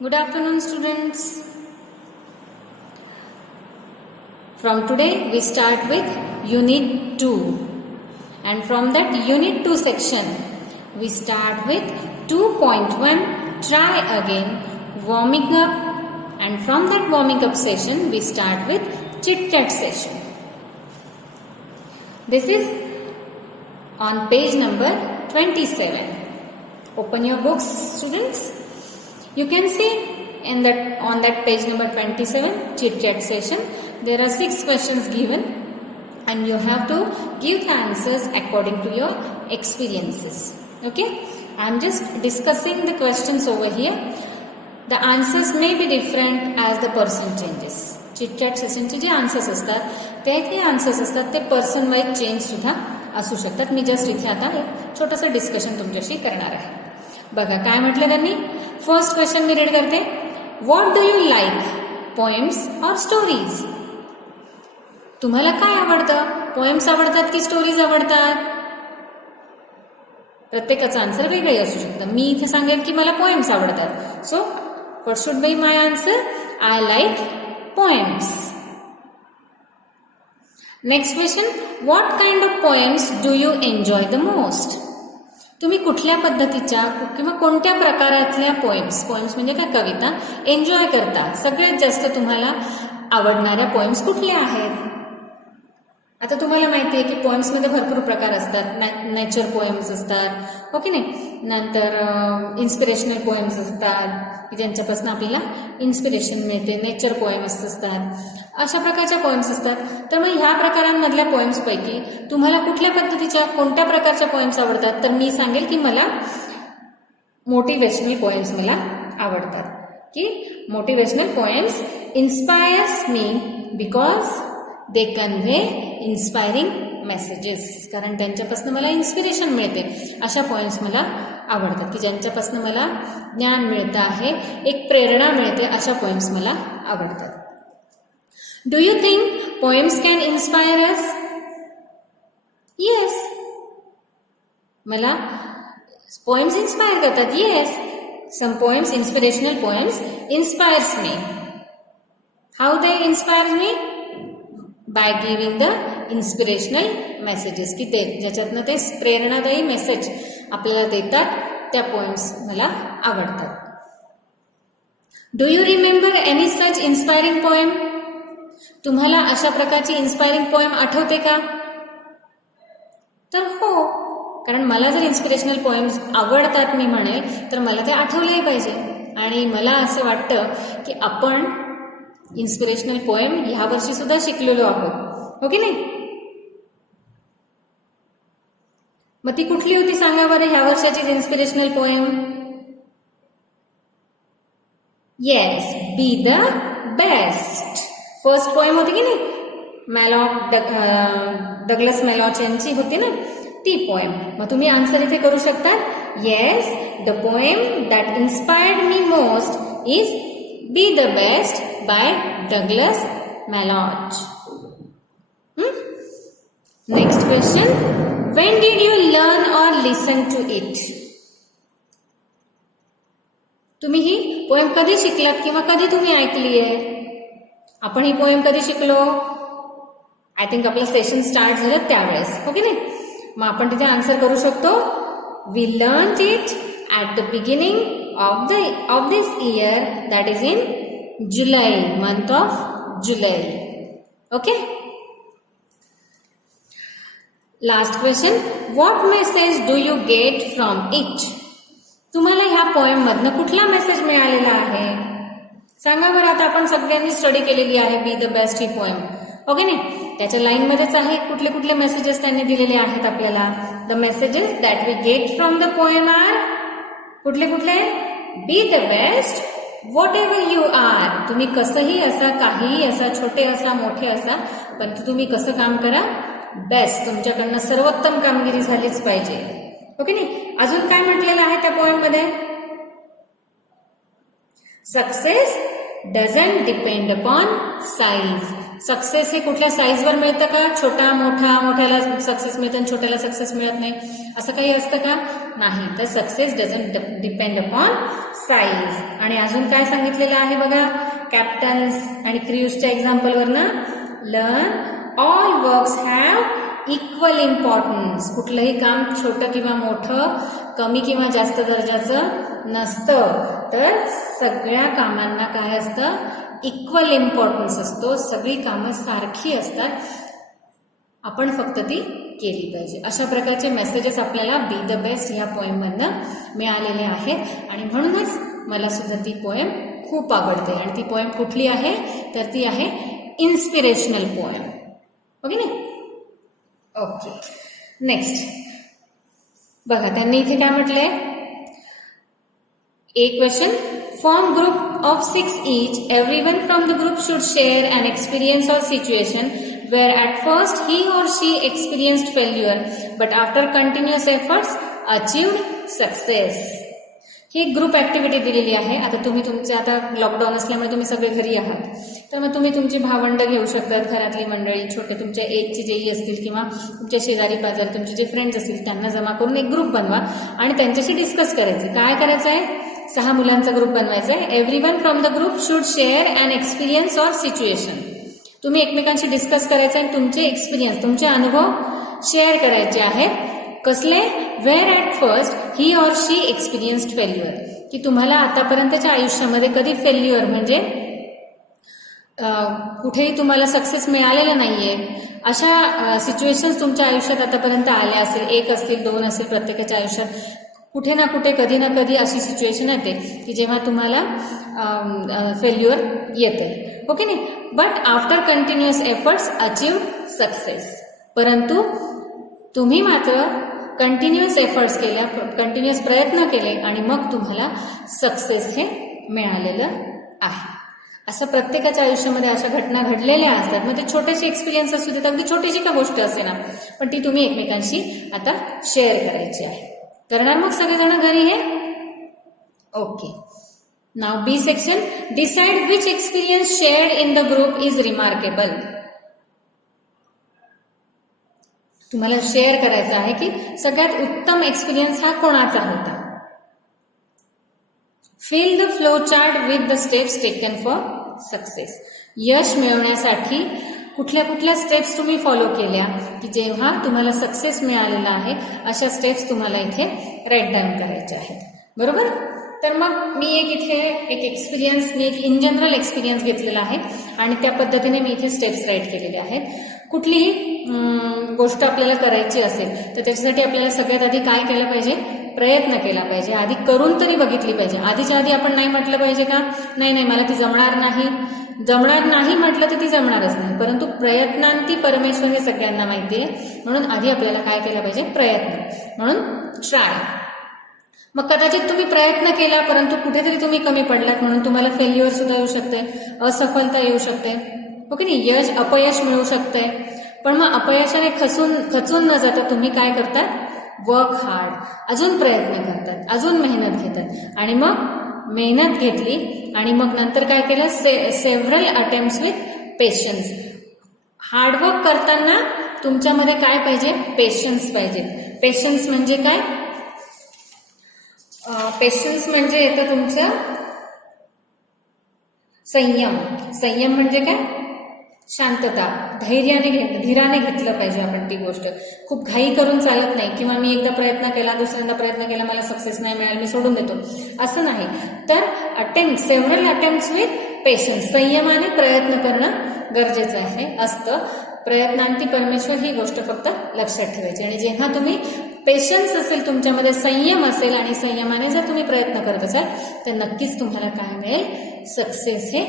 Good afternoon, students. From today we start with Unit 2, and from that Unit 2 section we start with 2.1 Try Again warming up, and from that warming up session we start with Chit Chat session. This is on page number 27. Open your books, students. You can see on that page number 27 Chit Chat session there are 6 questions given, and you have to give the answers according to your experiences. Okay, I am just discussing the questions over here. The answers may be different as the person changes. Chit Chat session चे जे answers असतात ते answers असतात ते person wise change सुद्धा असू शकतात. मी just इथे आता एक छोटंसं डिस्कशन तुमच्याशी करणार आहे. बघा काय म्हटलं त्यांनी. फर्स्ट क्वेश्चन मी रीड करते. What do you like, poems और स्टोरीज? तुम्हाला काय आवडतं? पोएम्स आवडतात की स्टोरीज आवडतात? प्रत्येकाचं आन्सर वेगळे असू शकतं. मी इथे सांगेल की मला पोएम्स आवडतात. So what should be my answer? I like poems. Next question. What kind of poems do you enjoy the most? तुम्ही कुठल्या पद्धतीच्या किंवा कोणत्या प्रकारातल्या पोएम्स म्हणजे काय कविता एन्जॉय करता? सगळ्यात जास्त तुम्हाला आवडणाऱ्या पोएम्स कुठल्या आहेत? आता तुम्हाला माहिती आहे की पोएम्समध्ये भरपूर प्रकार असतात. नेचर पोएम्स असतात, हो की नाही. नंतर इन्स्पिरेशनल पोएम्स असतात की ज्यांच्यापासून आपल्याला इन्स्पिरेशन मिळते. नेचर पोएम्स असतात. अशा प्रकारच्या पोएम्स असतात. तर मग ह्या प्रकारांमधल्या पोएम्सपैकी तुम्हाला कुठल्या पद्धतीच्या कोणत्या प्रकारच्या पोएम्स आवडतात? तर मी सांगेल की मला मोटिवेशनल पोएम्स मला आवडतात. की motivational poems inspires me because they convey inspiring messages. कारण त्यांच्यापासून मला इन्स्पिरेशन मिळते. अशा पोएम्स मला आवडतात की ज्यांच्यापासून मला ज्ञान मिळतं आहे, एक प्रेरणा मिळते. अशा पोएम्स मला आवडतात. Do you think poems can inspire us? Yes. मला पोएम्स इन्स्पायर करतात. Yes. Some poems, inspirational poems inspires me. How they inspire me? By giving the inspirational messages. की ते ज्याच्यातनं ते प्रेरणादायी मेसेज आपल्याला देतात, त्या पोएम्स मला आवडतात. Do you remember any such inspiring poem? तुम्हाला अशा प्रकारची इन्स्पायरिंग पोएम आठवते का? तर हो, कारण मला जर इन्स्पिरेशनल पोएम्स आवडतात मी म्हणेल तर मला ते आठवलंही पाहिजे. आणि मला असं वाटतं की आपण इन्स्पिरेशनल पोएम ह्या वर्षी सुद्धा शिकलेलो आहोत, हो की नाही. मग ती कुठली होती सांगा बरं ह्या वर्षाची inspirational poem? Yes, B the best. First poem होती की नाही, डगलस मॅलॉच यांची होती ना ती पोएम. मग तुम्ही आन्सर इथे करू शकता. Yes, the poem that inspired me most is be the best by Douglas Malloch. Next question. When did you learn or listen to it? तुम्ही ही पोएम कधी शिकलात किंवा कधी तुम्ही ऐकली आहे? आपण ही पोएम कधी शिकलो? आय थिंक आपलं सेशन स्टार्ट झालं त्यावेळेस, हो की नाही. मग आपण तिथे आन्सर करू शकतो. We learn it at the beginning of this year, that is in July, month of July. Okay. Last question. What message do you get from it? तुम्हाला ह्या पोएम मधनं कुठला मेसेज मिळालेला आहे? सांगा बरं. आता आपण सगळ्यांनी स्टडी केलेली आहे बी the best he poem, okay नाही. त्याच्या लाईनमध्येच आहे कुठले कुठले मेसेजेस त्यांनी दिलेले आहेत आपल्याला. The messages that we get from the poem are कुठले कुठले? Be the best whatever you are. तुम्ही कसंही असा, काहीही असा, छोटे असा, मोठे असा, पण तुम्ही कसं काम करा, बेस्ट. तुमच्याकडनं सर्वोत्तम कामगिरी झालीच पाहिजे, ओके नाही. अजून काय म्हटलेलं आहे त्या पोएम मध्ये? Success doesn't depend upon size. Success हे कुठल्या साईजवर मिळतं का? छोटा मोठा, मोठ्याला सक्सेस मिळतं आणि छोट्याला सक्सेस मिळत नाही असं काही असतं का? नाही. तर success doesn't depend upon size. आणि अजून काय सांगितलेलं आहे बघा, कॅप्टन्स आणि क्रूजच्या एक्झाम्पलवरनं, learn all works have equal importance. कुठलंही काम छोटं किंवा मोठं, कमी किंवा जास्त दर्जाचं नसतं, तर सगळ्या कामांना काय असतं, इक्वल इम्पॉर्टन्स असतो. सगळी कामं सारखी असतात, आपण फक्त ती केली पाहिजे. अशा प्रकारचे मेसेजेस आपल्याला बी द बेस्ट ह्या पोएममधनं मिळालेले आहेत आणि म्हणूनच मला सुद्धा ती पोएम खूप आवडते. आणि ती पोएम कुठली आहे, तर ती आहे इन्स्पिरेशनल पोएम. ओके ना. ओके, नेक्स्ट बघा, त्यांनी इथे काय म्हटलंय, A question, form group of 6 each. Everyone from the group should share an experience or situation where at first he or she experienced failure but after continuous efforts achieved success. He group activity दिलेली आहे. आता तुम्ही तुमचे, आता lockdown असल्यामुळे तुम्ही सगळे घरी आहात, तर मग तुम्ही तुमची भावंड घेऊ शकतात, घरातली मंडळी, छोटे तुमच्या एजचे जेही असतील किंवा तुमच्या शेजारी पाजारी तुमचे जे फ्रेंड्स असतील त्यांना जमा करून एक ग्रुप बनवा आणि त्यांच्याशी डिस्कस करायचं. काय करायचं आहे, 6 मुलांचा ग्रुप बनवायचा आहे. Everyone from the group should share an experience or situation. तुम्ही एकमेकांशी डिस्कस करायचं आणि तुमचे एक्सपिरियन्स, तुमचे अनुभव शेअर करायचे आहेत. कसले, where at first he or she experienced failure, की तुम्हाला आतापर्यंतच्या आयुष्यामध्ये कधी फेल्युअर म्हणजे कुठेही तुम्हाला सक्सेस मिळालेला नाहीये, अशा सिच्युएशन्स तुमच्या आयुष्यात आतापर्यंत आल्या असेल. 1 असतील, 2 असेल, प्रत्येकाच्या आयुष्यात कुठे ना कुठे, कधी ना कधी अशी सिच्युएशन येते की जेव्हा तुम्हाला फेल्युअर येते. ओके नाही. But after continuous efforts achieve success. परंतु तुम्ही मात्र कंटिन्युअस एफर्ट्स केल्या, कंटिन्युअस प्रयत्न केले आणि मग तुम्हाला सक्सेस हे मिळालेलं आहे. असं प्रत्येकाच्या आयुष्यामध्ये अशा घटना घडलेल्या असतात. मग ते छोटेसे एक्सपिरियन्स असू देत, अगदी छोटीशी का गोष्ट असे ना, पण ती तुम्ही एकमेकांशी आता शेअर करायची आहे. करणार मग सगळेजण घरी हे. ओके, नाव B section, decide which experience shared in the group is remarkable. तुम्हाला शेअर करायचं आहे की सगळ्यात उत्तम एक्सपिरियन्स हा कोणाचा होता. Fill the flow chart with the steps taken for success. यश मिळवण्यासाठी कुठल्या कुठल्या स्टेप्स तुम्ही फॉलो केल्या की जेव्हा तुम्हाला सक्सेस मिळालेला आहे, अशा स्टेप्स तुम्हाला इथे राईट डाऊन करायच्या आहेत. बरोबर. तर मग मी इथे एक एक्सपिरियन्स, मी एक इन जनरल एक्सपिरियन्स घेतलेला आहे आणि त्या पद्धतीने मी इथे स्टेप्स राईट केलेले आहेत. कुठलीही गोष्ट आपल्याला करायची असेल तर त्याच्यासाठी आपल्याला सगळ्यात आधी काय केलं पाहिजे, प्रयत्न केला पाहिजे. आधी करून तरी बघितली पाहिजे. आधीच्या आधी आपण नाही म्हटलं पाहिजे का, नाही मला ती जमणार नाही म्हटलं तर ती जमणारच नाही. परंतु प्रयत्नांती परमेश्वर हे सगळ्यांना माहिती आहे. म्हणून आधी आपल्याला काय केलं पाहिजे, प्रयत्न. म्हणून ट्राय. मग कदाचित तुम्ही प्रयत्न केला परंतु कुठेतरी तुम्ही कमी पडलात, म्हणून तुम्हाला फेल्युअर सुद्धा येऊ शकते, असफलता येऊ शकते. ओके नाही. यश अपयश मिळू शकते. पण मग अपयशाने खचून न जाता तुम्ही काय करतात, वर्क हार्ड, अजून प्रयत्न करतात, अजून मेहनत घेतात आणि मग मेहनत घेतली आणि मग नंतर काय केलं, several attempts with patience. Hard work करताना तुमच्यामध्ये काय पाहिजे, पेशन्स पाहिजे. पेशन्स म्हणजे काय, पेशन्स म्हणजे येतं तुमचं संयम. संयम म्हणजे काय, शांतता, धीराने घेतलं पाहिजे आपण ती गोष्ट. खूप घाई करून चालत नाही किंवा मी एकदा प्रयत्न केला, दुसऱ्यांदा प्रयत्न केला, मला सक्सेस नाही मिळाला, मी सोडून देतो, असं नाही. तर सेव्हरल अटेम्प्ट्स विथ पेशन्स, संयमाने प्रयत्न करणं गरजेचं असतं. प्रयत्नांती परमेश्वर ही गोष्ट फक्त लक्षात ठेवायची. आणि जेव्हा तुम्ही पेशन्स असेल, तुमच्यामध्ये संयम असेल आणि संयमाने जर तुम्ही प्रयत्न करत असाल तर नक्कीच तुम्हाला काय मिळेल, सक्सेस हे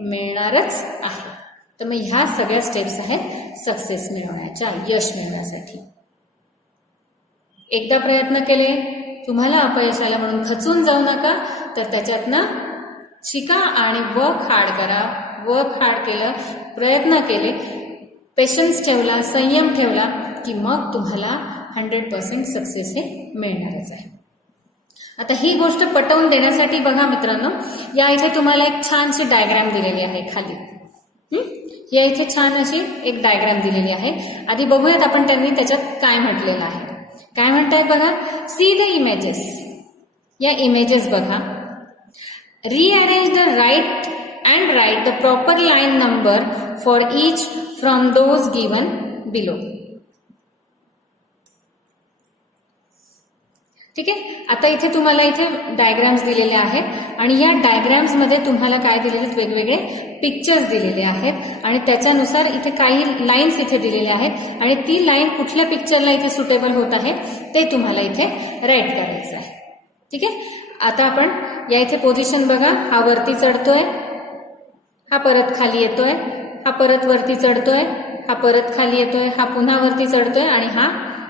मिळणारच आहे. तर मग ह्या सगळ्या स्टेप्स आहेत सक्सेस मिळवण्याच्या, यश मिळवण्यासाठी. एकदा प्रयत्न केले, तुम्हाला अपयश आलं म्हणून खचून जाऊ नका, तर त्याच्यातनं शिका आणि वर्क हार्ड करा. वर्क हार्ड केलं, प्रयत्न केले, पेशन्स ठेवला, संयम ठेवला की मग तुम्हाला 100% सक्सेस हे मिळणारच आहे. आता ही गोष्ट पटवून देण्यासाठी बघा मित्रांनो, या इथे तुम्हाला एक छानशी डायग्राम दिलेली आहे खाली. या इथे छान अशी एक डायग्राम दिलेली आहे. आधी बघूयात आपण त्यांनी त्याच्यात काय म्हटलेलं आहे. काय म्हणतायत बघा, सी द इमेजेस. या इमेजेस बघा. rearrange the right and write the proper line number for each from those given below. ठीक आहे. आता इथे तुम्हाला इथे डायग्राम्स दिलेले आहेत आणि या डायग्राम्स मध्ये तुम्हाला काय दिलेले आहेत, वेगवेगळे पिक्चर्स दिलेले आहेत आणि त्याच्यानुसार इथे काही लाईन्स इथे दिलेल्या आहेत आणि ती लाईन कुठल्या पिक्चरला इथे सुटेबल होत आहे ते तुम्हाला इथे राईट करायचं आहे. ठीक आहे. आता आपण या इथे पोझिशन बघा, हा वरती चढतोय, हा परत खाली येतोय, हा परत वरती चढतोय, हा परत खाली येतोय, हा पुन्हा वरती चढतोय आणि हा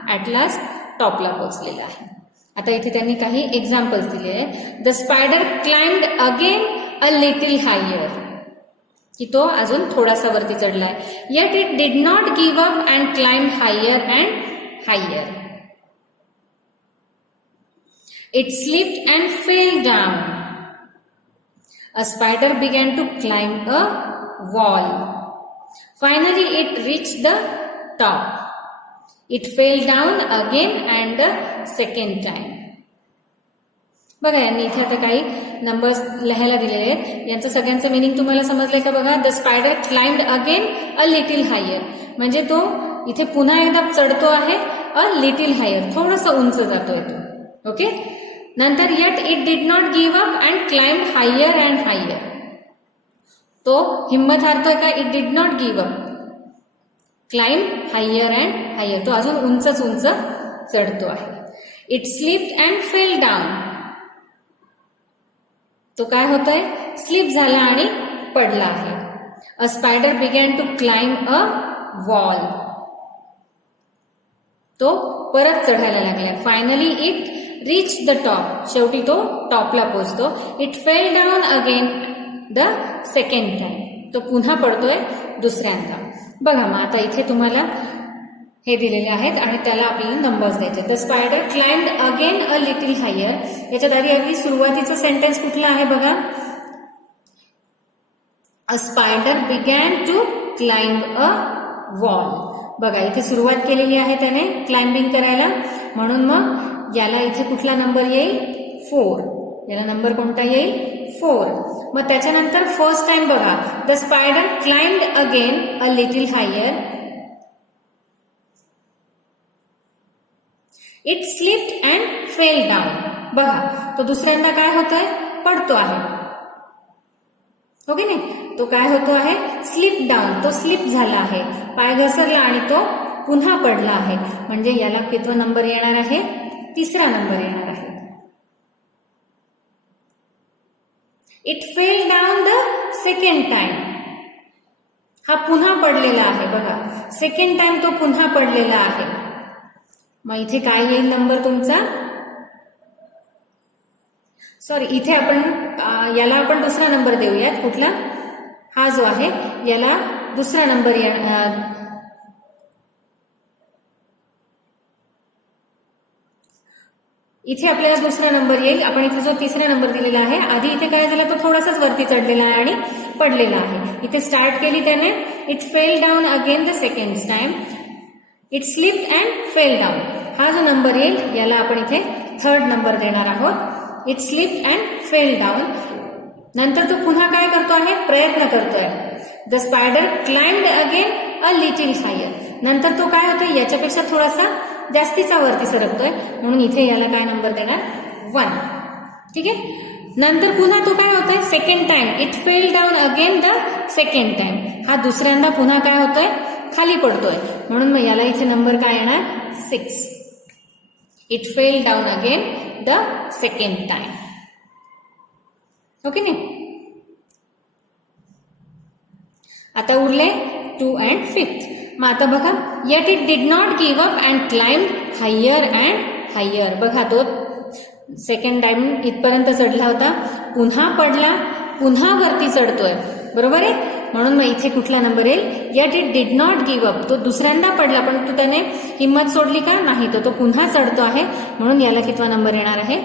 ॲट लास्ट टॉपला पोहोचलेला आहे. आता इथे त्यांनी काही एक्झाम्पल्स दिले आहेत. The spider climbed again a little higher, की तो अजून थोडासा वरती चढलाय. Yet it did not give up and climbed higher and higher. It slipped and fell down. A spider began to climb a wall. Finally it reached the top. It fell down again and the second time. बघा यांनी इथे आता काही numbers लिहायला दिलेले आहेत. यांचं सगळ्यांचं मिनिंग तुम्हाला समजलंय का बघा. The spider climbed again a little higher, म्हणजे तो इथे पुन्हा एकदा चढतो आहे. अ लिटिल हायर, थोडंसं उंच जातोय तो. ओके. नंतर yet it did not give up and climbed higher and higher. तो हिंमत हारतोय का. It did not give up, climb higher and higher, तो अजून उंचच उंच चढतो आहे. It slipped and fell down, तो काय होतोय, स्लिप झाला आणि पडला आहे. A spider began to climb a wall, तो परत चढायला लागला. Finally it reach the top, शेवटी तो टॉपला पोहोचतो. It fell down again the second time, तो पुन्हा पडतोय दुसऱ्यांदा. बघा मग आता इथे तुम्हाला हे दिलेले आहेत आणि त्याला आपल्याला नंबर्स द्यायचे. The spider climbed again a little higher. याच्यात आधी सुरुवातीचं सेंटेन्स कुठलं आहे बघा. A spider began to climb a wall. बघा इथे सुरुवात केलेली आहे त्याने क्लाइम्बिंग करायला, म्हणून मग याला इथे कुठला नंबर येईल, 4. याला नंबर कोणता येईल, 4. मग त्याच्यानंतर फर्स्ट टाइम बघा. The spider climbed again a little higher. It slipped and fell down. बघा तो दुसऱ्यांदा काय होतोय, पडतो आहे. हो की नाही. तो काय होतो आहे, स्लिप डाऊन, तो स्लिप झाला आहे, पाय घसरला आणि तो पुन्हा पडला आहे. म्हणजे याला कितवा नंबर येणार आहे, 3रा नंबर येणार आहे. It fell down the second time. हा पुन्हा पडलेला आहे बघा. सेकंड टाइम तो पुन्हा पडलेला आहे. मग इथे काय येईल नंबर तुमचा, सॉरी इथे आपण याला आपण दुसरा नंबर देऊयात. कुठला, हा जो आहे याला दुसरा नंबर इथे आपल्याला दुसरा नंबर येईल. आपण इथे जो 3रा नंबर दिलेला आहे, आधी इथे काय झालं, तो थोडासाच वरती चढलेला आहे आणि पडलेला आहे. इथे स्टार्ट केली त्याने. It fell down again the second time. It slipped and fell down. हा जो नंबर येईल याला आपण इथे 3rd नंबर देणार आहोत. It slipped and fell down. नंतर तो पुन्हा काय करतो आहे, प्रयत्न करतोय. The spider climbed again a little higher. नंतर तो काय होतोय, याच्यापेक्षा थोडासा जास्तीचा वरती सरकतोय, म्हणून इथे याला काय नंबर देणार, 1. ठीक आहे. नंतर पुन्हा तो काय होतोय, second time. It fell down again the second time. हा दुसऱ्यांदा पुन्हा काय होतोय, खाली पडतोय, म्हणून मग याला इथे नंबर काय येणार, 6. It fell down again the second time. Okay नाही. आता उरले 2 and 5th. मग आता बघा. Yet it did not give up and climb higher and higher. बघा तो सेकंड टाइम इथपर्यंत चढला होता, पुन्हा पडला, पुन्हा वरती चढतोय, बरोबर आहे. म्हणून मग इथे कुठला नंबर येईल, eight it did not give up. तो दुसऱ्यांदा पडला पण तो त्याने हिंमत सोडली का, नाही. तो पुन्हा चढतो आहे, म्हणून याला कितवा नंबर येणार आहे,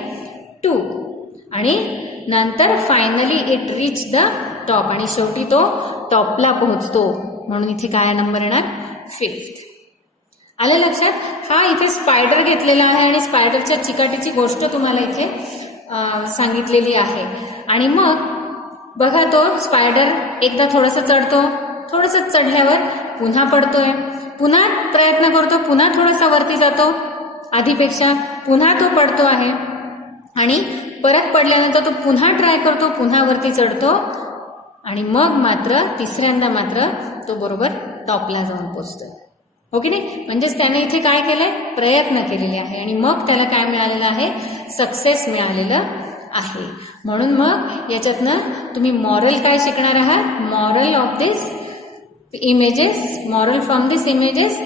2. आणि नंतर finally it reach the top. आणि शेवटी तो टॉपला पोहोचतो, म्हणून इथे काय नंबर येणार, 5th. आलं लक्षात. हा इथे स्पायडर घेतलेला आहे आणि स्पायडरच्या चिकाटीची गोष्ट तुम्हाला इथे सांगितलेली आहे. आणि मग बघा तो स्पायडर एकदा थोडंसं चढतो, थोडंसं चढल्यावर पुन्हा पडतोय, पुन्हा प्रयत्न करतो, पुन्हा थोडासा वरती जातो आधीपेक्षा, पुन्हा तो पडतो आहे आणि परत पडल्यानंतर तो पुन्हा ट्राय करतो, पुन्हा वरती चढतो आणि मग मात्र तिसऱ्यांदा मात्र तो बरोबर टॉपला जाऊन पोचतोय. हो की नाही? म्हणजेच त्याने इथे काय केलंय? प्रयत्न केलेले आहे आणि मग त्याला काय मिळालेलं आहे? सक्सेस मिळालेलं आहे. म्हणून मग याच्यातनं तुम्ही मॉरल काय शिकणार आहात? Moral of this images, moral from this images,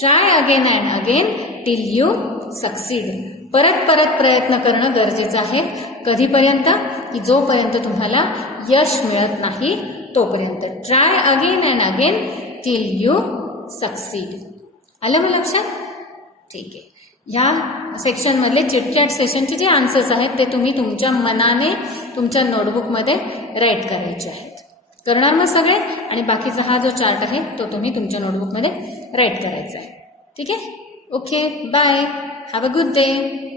try again and again till you succeed. परत परत प्रयत्न करणं गरजेचं आहे. कधीपर्यंत? की जोपर्यंत तुम्हाला यश मिळत नाही तोपर्यंत. Try again and again till you succeed. आलं मग लक्षात? ठीक आहे. ह्या सेक्शनमधले चिटचॅट सेशनचे जे आन्सर्स आहेत ते तुम्ही तुमच्या मनाने तुमच्या नोटबुकमध्ये राईट करायचे आहेत. करणार मग सगळे? आणि बाकीचा हा जो चार्ट आहे तो तुम्ही तुमच्या नोटबुकमध्ये राईट करायचा आहे. ठीक आहे? Okay, bye, have a good day.